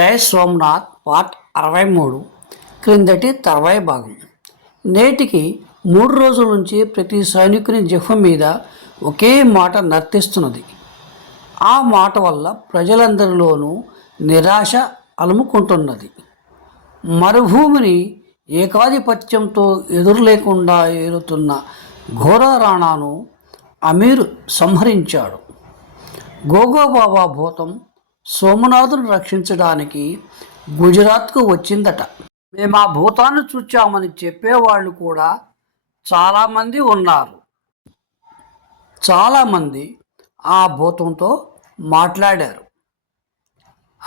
జయ Somnath part అరవై మూడు క్రిందటి తర్వాయి భాగం. నేటికి మూడు రోజుల నుంచి ప్రతి సైనికుని జిహ్వ మీద ఒకే మాట నర్తిస్తున్నది. ఆ మాట వల్ల ప్రజలందరిలోనూ నిరాశ అలుముకుంటున్నది. మరుభూమిని ఏకాధిపత్యంతో ఎదురులేకుండా ఏలుతున్న ఘోర రాణాను అమీర్ సంహరించాడు. గోగోబాబా భూతం సోమనాథును రక్షించడానికి గుజరాత్కు వచ్చిందట. మేము ఆ భూతాన్ని చూచామని చెప్పేవాళ్ళు కూడా చాలామంది ఉన్నారు. చాలామంది ఆ భూతంతో మాట్లాడారు.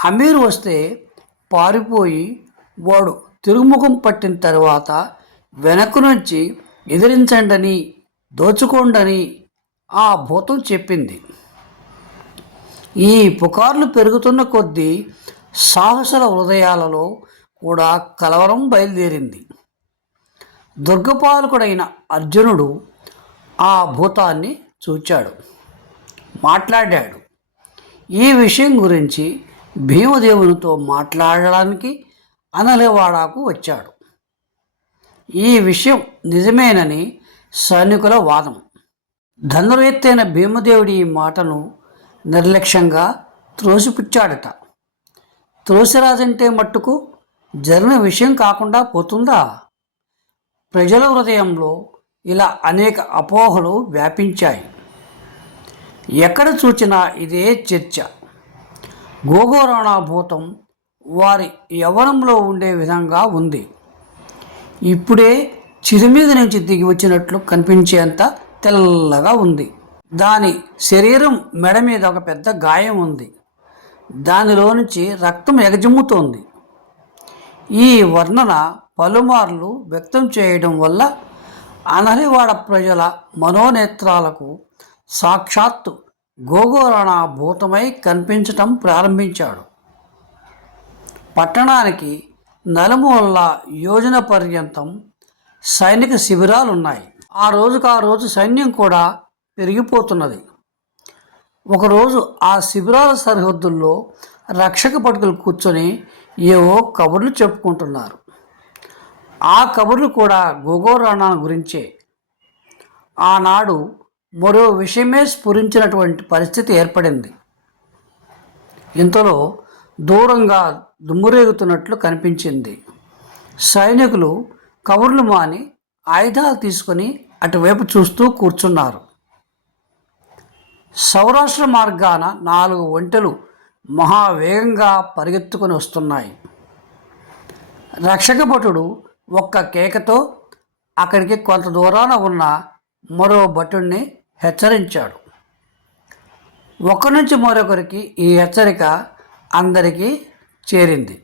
అమీర్ వస్తే పారిపోయి వాడు తిరుగుముఖం పట్టిన తర్వాత వెనక్కు నుంచి ఎదిరించండని దోచుకోండని ఆ భూతం చెప్పింది. ఈ పుకార్లు పెరుగుతున్న కొద్దీ సాహసుల హృదయాలలో కూడా కలవరం బయలుదేరింది. దుర్గపాలకుడైన అర్జునుడు ఆ భూతాన్ని చూచాడు మాట్లాడాడు. ఈ విషయం గురించి భీమదేవునితో మాట్లాడడానికి అనలేవాడాకు వచ్చాడు. ఈ విషయం నిజమేనని సైనికుల వాదం. ధనురెత్తైన భీమదేవుడి ఈ మాటను నిర్లక్ష్యంగా త్రోసిపుచ్చాడట త్రోసిరాజంటే మట్టుకు జరిగిన విషయం కాకుండా పోతుందా? ప్రజల హృదయంలో ఇలా అనేక అపోహలు వ్యాపించాయి. ఎక్కడ చూచినా ఇదే చర్చ. గోగోరాణా భూతం వారి యవ్వనంలో ఉండే విధంగా ఉంది. ఇప్పుడే చిరుమీద నుంచి దిగి వచ్చినట్లు కనిపించేంత తెల్లగా ఉంది. దాని శరీరం మెడ మీద ఒక పెద్ద గాయం ఉంది. దానిలో నుంచి రక్తం ఎగజిమ్ముతోంది. ఈ వర్ణన పలుమార్లు వ్యక్తం చేయడం వల్ల అనరివాడ ప్రజల మనోనేత్రాలకు సాక్షాత్తు గోగోరణ భూతమై కనిపించటం ప్రారంభించాడు. పట్టణానికి నలుమూల యోజన పర్యంతం సైనిక శిబిరాలు ఉన్నాయి ఆ రోజుకు ఆ రోజు సైన్యం కూడా పెరిగిపోతున్నది. ఒకరోజు ఆ శిబిరాల సరిహద్దుల్లో రక్షక పట్టుకులు కూర్చొని ఏవో కబుర్లు చెప్పుకుంటున్నారు. ఆ కబుర్లు కూడా గోగోరాణా గురించే. ఆనాడు మరో విషయమే స్ఫురించినటువంటి పరిస్థితి ఏర్పడింది. ఇంతలో దూరంగా దుమ్మురేగుతున్నట్లు కనిపించింది. సైనికులు కబుర్లు మాని ఆయుధాలు తీసుకొని అటువైపు చూస్తూ కూర్చున్నారు. సౌరాష్ట్ర మార్గాన నాలుగు ఒంటెలు మహావేగంగా పరిగెత్తుకొని వస్తున్నాయి. రక్షక భటుడు ఒక్క కేకతో అక్కడికి కొంత దూరాన ఉన్న మరో భటుణ్ణి హెచ్చరించాడు. ఒకరి నుంచి మరొకరికి ఈ హెచ్చరిక అందరికీ చేరింది.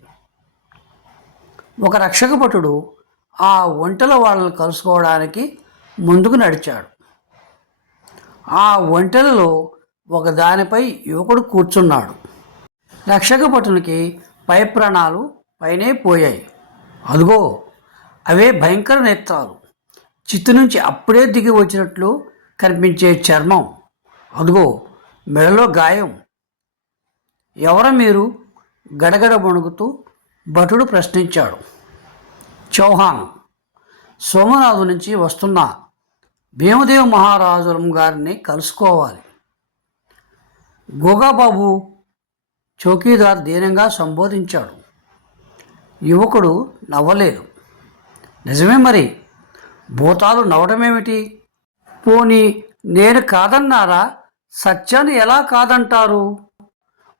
ఒక రక్షకభటుడు ఆ ఒంటెల వాళ్ళని కలుసుకోవడానికి ముందుకు నడిచాడు. ఆ ఒంటెలలో ఒకదానిపై యువకుడు కూర్చున్నాడు. రక్షకపటునికి పై ప్రాణాలు పైనే పోయాయి. అదుగో అవే భయంకర నేత్రాలు. చిత్తు నుంచి అప్పుడే దిగి వచ్చినట్లు కనిపించే చర్మం. అదుగో మెడలో గాయం. ఎవర మీరు? గడగడ వణుకుతూ భటుడు ప్రశ్నించాడు. చౌహాన్ సోమనాథు నుంచి వస్తున్న భీమదేవ మహారాజులం గారిని కలుసుకోవాలి. గోగాబాబు చౌకీదార్ దీనంగా సంబోధించాడు. యువకుడు నవ్వలేదు. నిజమే మరి భూతాలు నవ్వడమేమిటి పోనీ నేను కాదన్నారా? సత్యాన్ని ఎలా కాదంటారు?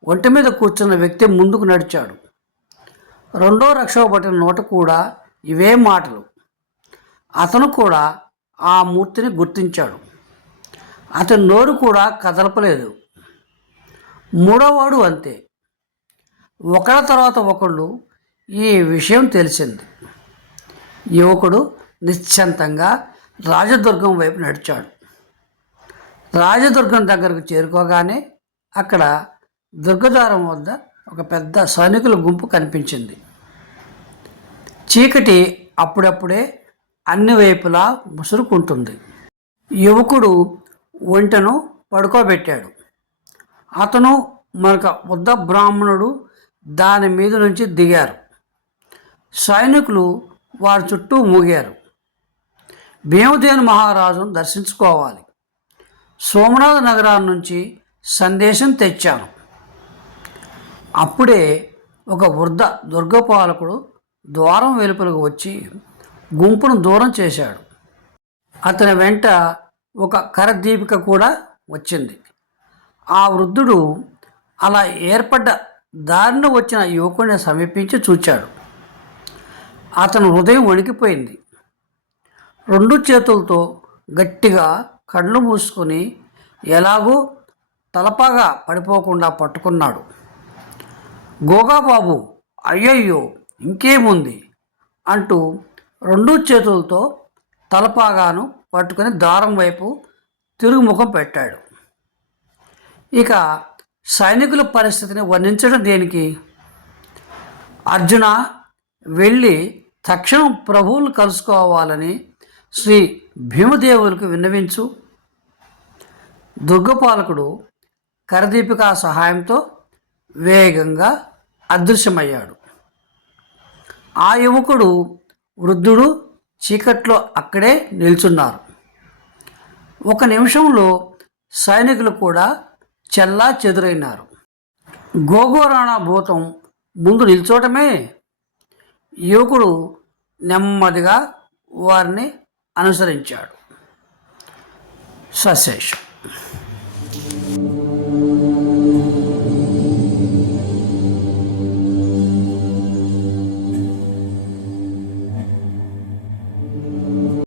ఒంటి మీద కూర్చున్న వ్యక్తి ముందుకు నడిచాడు. రెండో రక్షక పట్టిన నోట కూడా ఇవే మాటలు. అతను కూడా ఆ మూర్తిని గుర్తించాడు. అతని నోరు కూడా కదలపలేదు. మూడోవాడు అంతే. ఒకళ్ళ తర్వాత ఒకళ్ళు ఈ విషయం తెలిసింది. యువకుడు నిశ్చంతంగా రాజదుర్గం వైపు నడిచాడు. రాజదుర్గం దగ్గరకు చేరుకోగానే అక్కడ దుర్గద్వారం వద్ద ఒక పెద్ద సైనికుల గుంపు కనిపించింది. చీకటి అప్పుడప్పుడే అన్ని వైపులా ముసురుకుంటుంది. యువకుడు ఒంటను పడుకోబెట్టాడు. అతను మనక వృద్ధ బ్రాహ్మణుడు దాని మీద నుంచి దిగారు. సైనికులు వారి చుట్టూ మూగారు. భీమదేవుని మహారాజును దర్శించుకోవాలి. సోమనాథ నగరం నుంచి సందేశం తెచ్చాను. అప్పుడే ఒక వృద్ధ దుర్గపాలకుడు ద్వారం వెలుపలకు వచ్చి గుంపును దూరం చేశాడు. అతని వెంట ఒక కరదీపిక కూడా వచ్చింది. ఆ వృద్ధుడు అలా ఏర్పడ్డ దారిన వచ్చిన యువకుడిని సమీపించి చూచాడు. అతను హృదయం వణికిపోయింది. రెండు చేతులతో గట్టిగా కళ్ళు మూసుకొని ఎలాగో తలపాగా పడిపోకుండా పట్టుకున్నాడు. గోగాబాబు అయ్యయ్యో ఇంకేముంది? అంటూ రెండు చేతులతో తలపాగాను పట్టుకొని దారం వైపు తిరుగుముఖం పెట్టాడు. ఇక సైనికుల పరిస్థితిని వర్ణించడం దేనికి? అర్జున వెళ్ళి తక్షణం ప్రభువులు కలుసుకోవాలని శ్రీ భీమదేవులకు విన్నవించు. దుర్గపాలకుడు కరదీపిక సహాయంతో వేగంగా అదృశ్యమయ్యాడు. ఆ యువకుడు వృద్ధుడు చీకట్లో అక్కడే నిల్చున్నారు. ఒక నిమిషంలో సైనికులు కూడా చెల్లా చెదురైనారు. గోగోరాణా భూతం ముందు నిల్చోటమే? యువకుడు నెమ్మదిగా వారిని అనుసరించాడు. సశేషం.